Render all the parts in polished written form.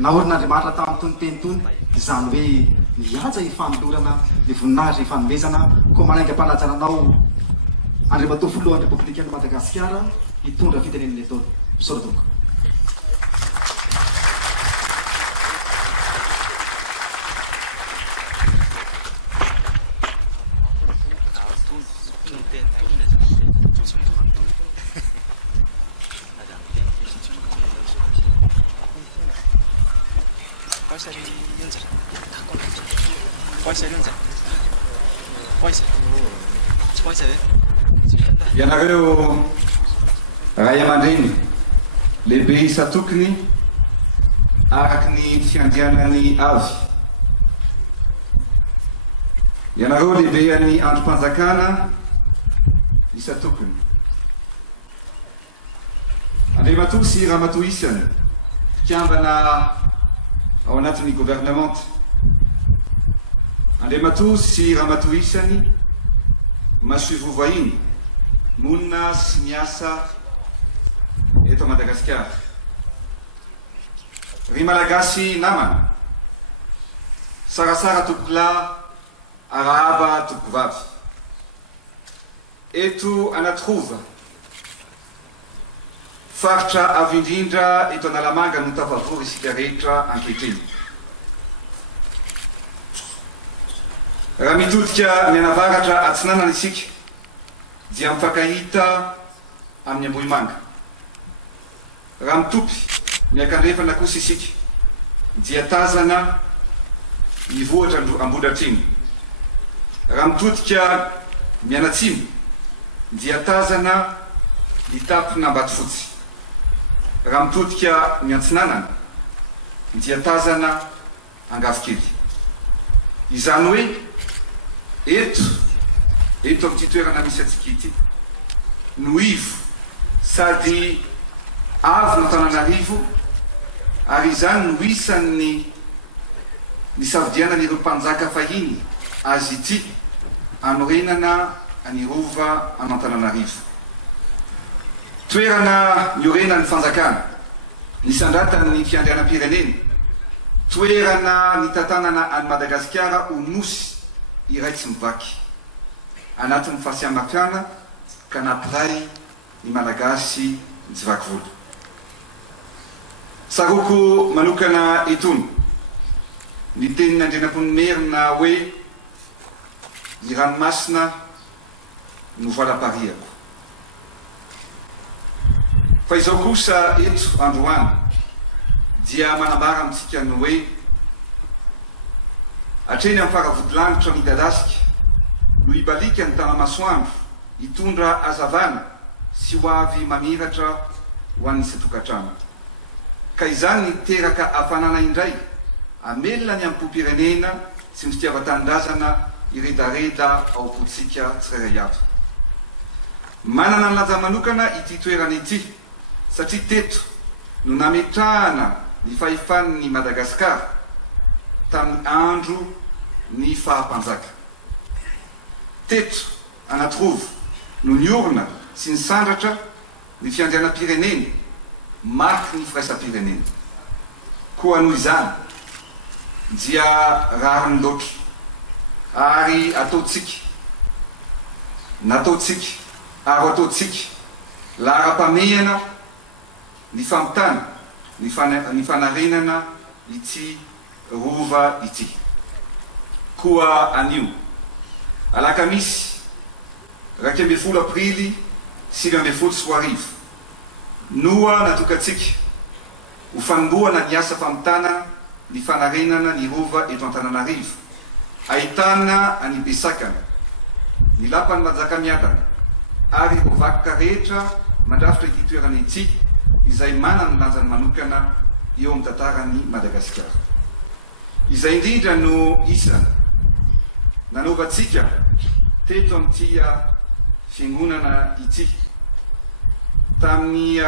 naorin'Andriamanitra tamin'ny teny tony izany hoe mihaja ifanolorana ny voninahitra ifanomezana koa manaingam-panajana Andriamatoa Voalohan'ny Repoblikan'i Madagasikara hitondra fitenen'ny Letona misaotra Ianareo ray aman-dreny lehibe isa-tokony araky ny fiandianany avy. Ianareo lehibe any androm-panjakana isa-tokony. Andriamatoa sy ramatoa isany mpikambana ao anatin'ny gouvernemanta. Andriamatoa sy ramatoa isany masoivo vahiny monina sy miasa eto Madagasikara. Ry malagasy namana, sarasara tompolahy, arahaba tompovavy. Eto anaty rova, faritra avy indrindra eto Analamanga no tafavory isika rehetra ankehitriny. Raha mitodika mianavaratra atsinanana isika dia mifankahita amin'ny Ambohimanga. Raha mitopy miankandrefana kosa isika dia tazana ny vohitra Ambohidratrimo. Raha mitodika mianatsimo dia tazana ny tampona Ambatofotsy. Raha mitodika miantsinanana dia tazana Angavikely. Izany hoe eto amin'ity toerana misy antsika ity no ivo sady avy n'Antananarivo ary izany no isan'ny nisafidianan'ireo mpanjaka fahiny azy ity anorenana ny rova an'Antananarivo. Toerana niorena ny fanjakana, nisandratan'ny fiandrianam-pirenena, toerana nitantanana any Madagasikara ho nosy iray tsy mivaky anatin'ny fahasiamafiana ka nampiray ny malagasy jivaky volo. Saroko manokana itony ny tenin'Andrianampoiny merina hoe ny ranomasina no valapariako. Fa izao kosa eto androany dia manambara amintsika ny hoe hatreny amin'ny faravodilanitra midadasika no ibalika ny tanamasoandro hitondra hazavana sy ho avy mamiratra ho an'ny isatokantrano. Ka izany niteraka hafanana indray amelona ny ampom-pirenena sy ny fitiavan-tanindrazana iredareda ao am-potsika tsirairay avy. Manana ny lanja manokana ity toerana ity satria teto no nametrahana ny fahefan'ny Madagasikara tamin'ny andro ny fahampanjaka. Teto anaty rovo no niorina sy nisandratra ny fiandrianam-pirenena marky ny firaisam-pirenena. Koa noho izany dia rariny loatra ary nataotsika ary ataotsika lara-pamehana ny famitana ny fanarenana ity rova ity. Koa anio alakamisy 12 aprily 2024 noa natokatsika ho fanombohana ny asa famitana ny fanarenana ny rova eto Antananarivo, ahitana any Besakana, ny lapan'ny Manjakamiadana ary ireo vakoka rehetra mandrafitra ity toerana ity izay manana ny lanjany manokana eo amin'ny tantaran'ny Madagasikara. Izay indrindra no isana nanaovantsika teto amin'ity fiangonana ity tamin'ny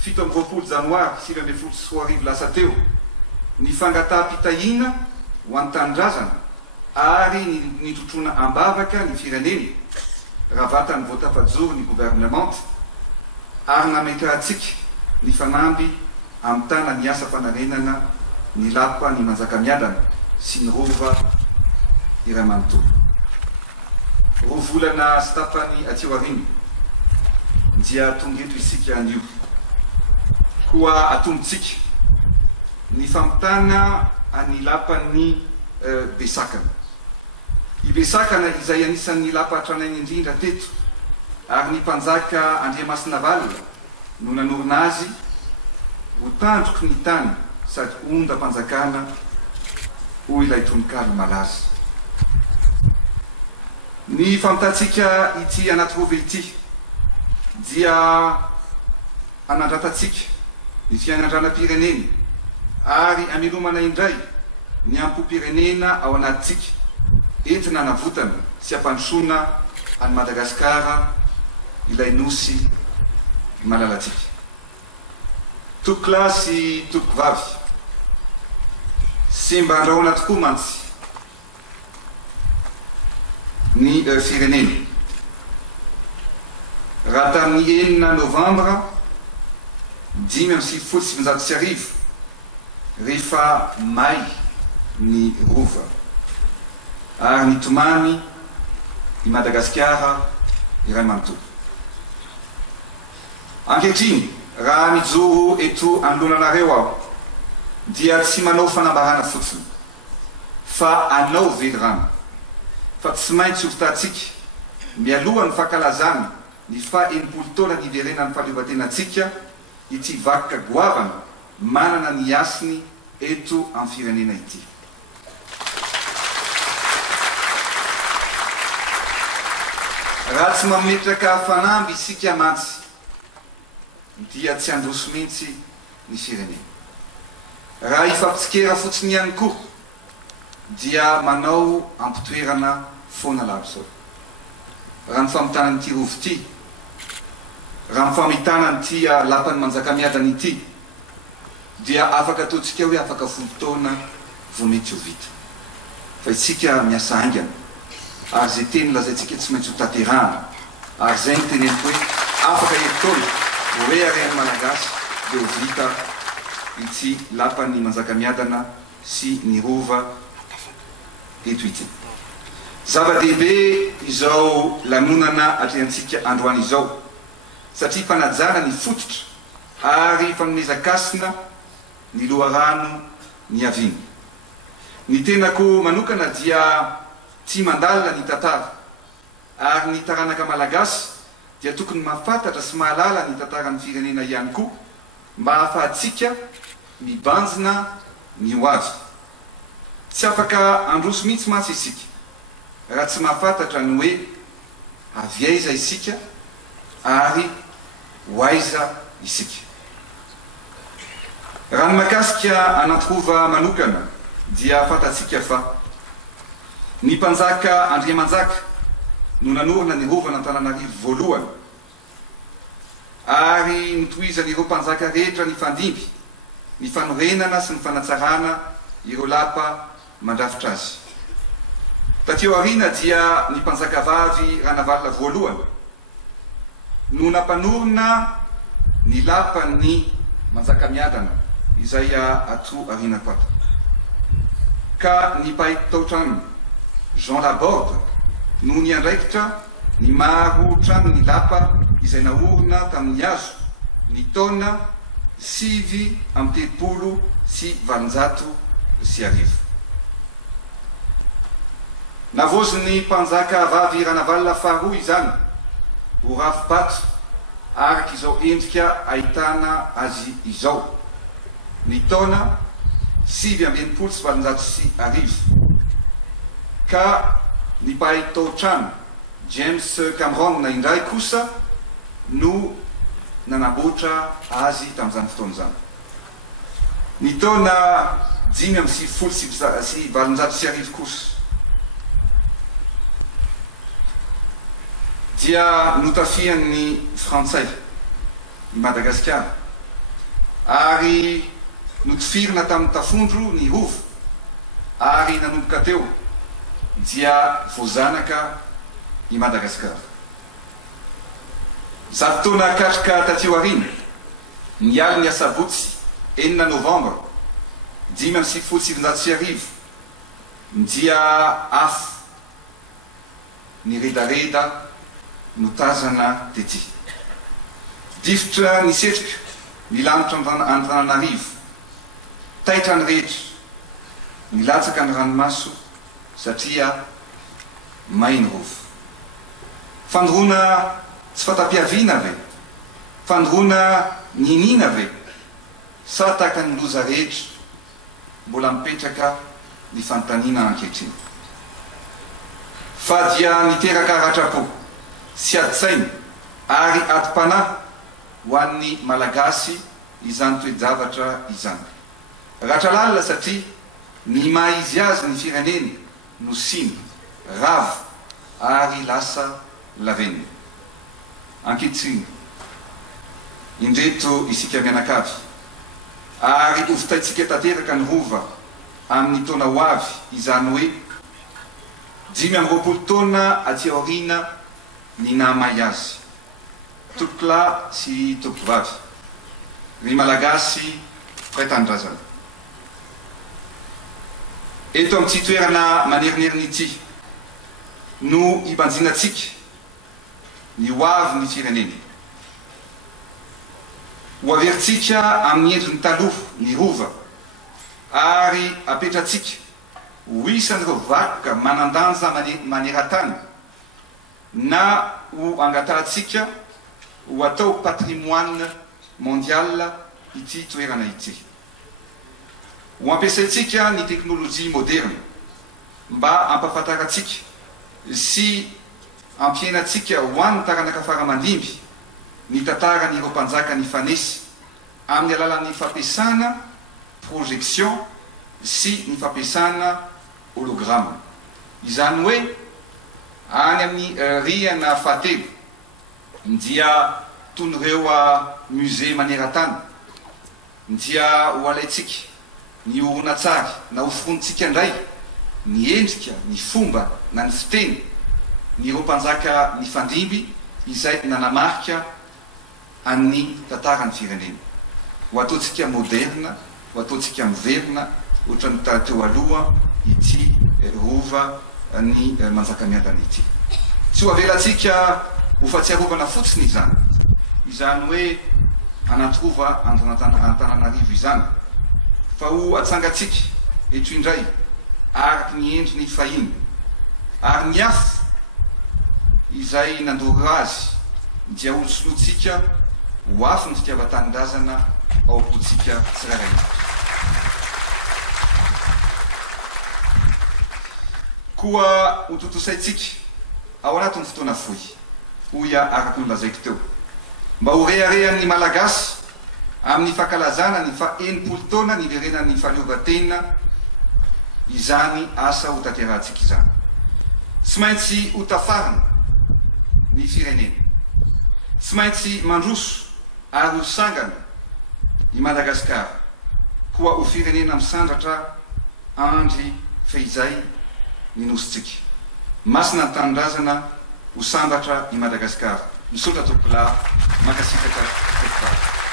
17 janoary 2024 lasa teo ny fangataham-pitahina ho an'ny tanindrazana ary ny trotrona ambavaka ny firenena raha vatany voatafajoro ny gouvernemanta ary nametrahantsika ny fanamby amin'ny tana ny asa fanarenana ny lapa ny manjakamiadana sy ny rova iray manontolo. Roa volana sy tapany aty aoriana dia tonga eto isika anio koa atombotsika ny famitana any lapan'ny Besakana. I Besakana izay anisan'ny lapa tranainy indrindra teto ary ny mpanjaka Andriamasina Valina no nanorina azy ho tandroky ny tany sady ondam-panjakana ho ilay tononkalo malaza. Ny famitatsika ity anaty rova ity dia anandratatsika ny fiainandranam-pirenena ary amelomana indray ny ampo-pirenena ao anatytsika entina anavotana sy ampandrosoana any Madagasikara ilay nosy malalatsika. Toko lahy sy toko vavy, sy mba andrahoana tokoa mantsy ny firenena. Raha tamin'ny 9 novambra 1970 rehefa may ny rova ary nitomany i Madagasikara iray manontolo. Ankehitriny raha mijoro eto anoloananareo aho dia tsy manao fanambarana fotsiny fa anao velirano, fa tsy maintsy hovitantsika mialoha ny fankalazana ny fa-80 taona niverenan'ny fahaleovan-tenatsika ity vakoka goavana manana ny asiny eto amin'ny firenena ity. Raha tsy mametraka fanamby isika mantsy dia tsy androso mihitsy ny firenena. Raha ifampitsikera fotsiny ihany koa dia manao ampitoerana foana lavitra. Raha ny famitana n'ity rovo ity, raha ny famitana n'ity lapan'ny manjakamiadana ity dia afaka ataontsika hoe afaka 10 taona vao mety ho vita. Fa isika miasa aingana ary zay teny lazaintsika tsy maintsy ho tanterahana ary zay ny teneniko hoe afaka 1 taona vao hoe arian'ny malagasy dia ho vita ity lapan'ny manjakamiadana sy ny rova eto ity. Zava-dehibe izao lanonana atrehantsika androany izao satria fanajana ny fototra ary fanomezakasina ny loharano ny aviana. Ny tenako manokana dia tsy mandalina ny tantara ary ny taranaka malagasy dia tokony mahafantatra sy mahalala ny tantaran'ny firenena ihany koa mba hahafahantsika mibanjina ny ho avy. Tsy afaka androso mihitsy mantsy isika raha tsy mahafantatra ny hoe avy aiza isika ary ho aiza isika. Raha ny mahakasika anatrova manokana dia fantatsika fa ny mpanjaka Andriamanjaka no nanorina ny rova n'Antananarivo voalohany ary nitohizana ireo mpanjaka rehetra ny fandimby, ny fanorenana sy ny fanatsarana ireo lapa mandrafitra azy. Tateo aoriana dia ny mpanjaka vavy Ranavalona voalohany no nampanorina ny lapan'ny manjakamiadana izay ato aoriana koa. Ka ny mpahay tao-trano Jean Laborde no ny andraikitra ny maro trano ny lapa izay naorina tamin'ny hazo ny taona 730 Navoziny mpanjaka vavy Ranavalona faharoa izany ho rafi-bato araka izao endrika ahitana azy izao ny taona 730 ka ny mpahay tao-trano James Cameron indray kosa no nanamboatra azy tamin'izany fotoana izany. Ny taona 570 kosa dia notafian'ny Frantsay i Madagasikara ary notifirina tamin'ny tafondro ny rova ary nanomboka teo dia voazanaka i Madagasikara. Zato taona katrika tateo aoriana ny alina Sabotsy 9 novambra 5,750 ny dia afo ny redareda no tazana tety. Difotra ny setrika ny lanitra Antananarivo, taitra ny rehetra, milatsaka ny ranomaso satria mainy rovo. Fandroana tsy fatapiaviana ve? Fandroana ninina ve? Sa tahaka ny loza rehetra mbola mipetraka ny fanontaniana ankehitriny. Fa dia niteraka aratrapo sy adi-tsaina ary ati-panahy ho an'ny malagasy izany toe-javatra izany. Ratra lalina satria ny maha izy azy ny fireneny no siny, ravo ary lasa lavenina. Ankehitriny, indreto isika mianakavy, ary hovitaitsika tanteraka ny rova amin'ny taona ho avy, izany hoe 5 taona aty aoriana ny namay azy, tompokolahy sy tompovavy, ny malagasy Pray Tanindrazana. Eto amin'ity toerana manerinерiny ity no ibanjinatsika ny ho avy ny fireneny. Ho averintsika amin'ny endriny taloha ny rova ary apetratsika ho isan'ireo vakoka manandanja maneran-tany na ho angatahantsika ho atao patrimoine mondial ity toerana ity. Ho ampiasaintsika ny teknolojia moderne mba ampafantaratsika sy ampiainatsika ho an'ny taranaka faramandimby ny tantaran'ireo mpanjaka ny fanesy amin'ny alalan'ny fampiasana projection sy ny fampiasana hologramme. Izany hoe any amin'ny rihana fahatelo dia ton'ireo musée maneran-tany dia ho alaitsika ny horonan-tsary na ho forontsika indray ny endrika, ny fomba na ny fiteny nyireo mpanjaka ny fandimby izay nanamarika an'ny tantarany firenena. Ho ataontsika moderna, ho ataontsika miverina ohatra ny teo aloha ity rova ny manjakamiadana ity. Tsy ho avelantsika ho fahatsiarovana fotsiny izany, izany hoe anatrova Antananarivo izany, fa ho atsangatsika eto indray araky ny endriny fahiny ary ny afo izay nandoro azy dia holosolotsika ho afo ny fitiavan-tanindrazana ao am-potsika tsirairay. Koa ho totosaitsika ao anatin'ny fotoana fohy, hoya araky ny lazaiko teo, mba ho reharehan'ny malagasy amin'ny fankalazana ny fa 80 taona ny verenan'ny fahaleovan-tena izany asa ho tanterahantsika izany. Tsy maintsy ho tafarina ny firenena, tsy maintsy mandroso ary ho sangana i Madagasikara koa ho firenena misandratra andry fehizay ny nositsika. Masina ny tanindrazana ho sambatra i Madagasikara. Misaotra tompokolahy, makasitaka tompokolahy.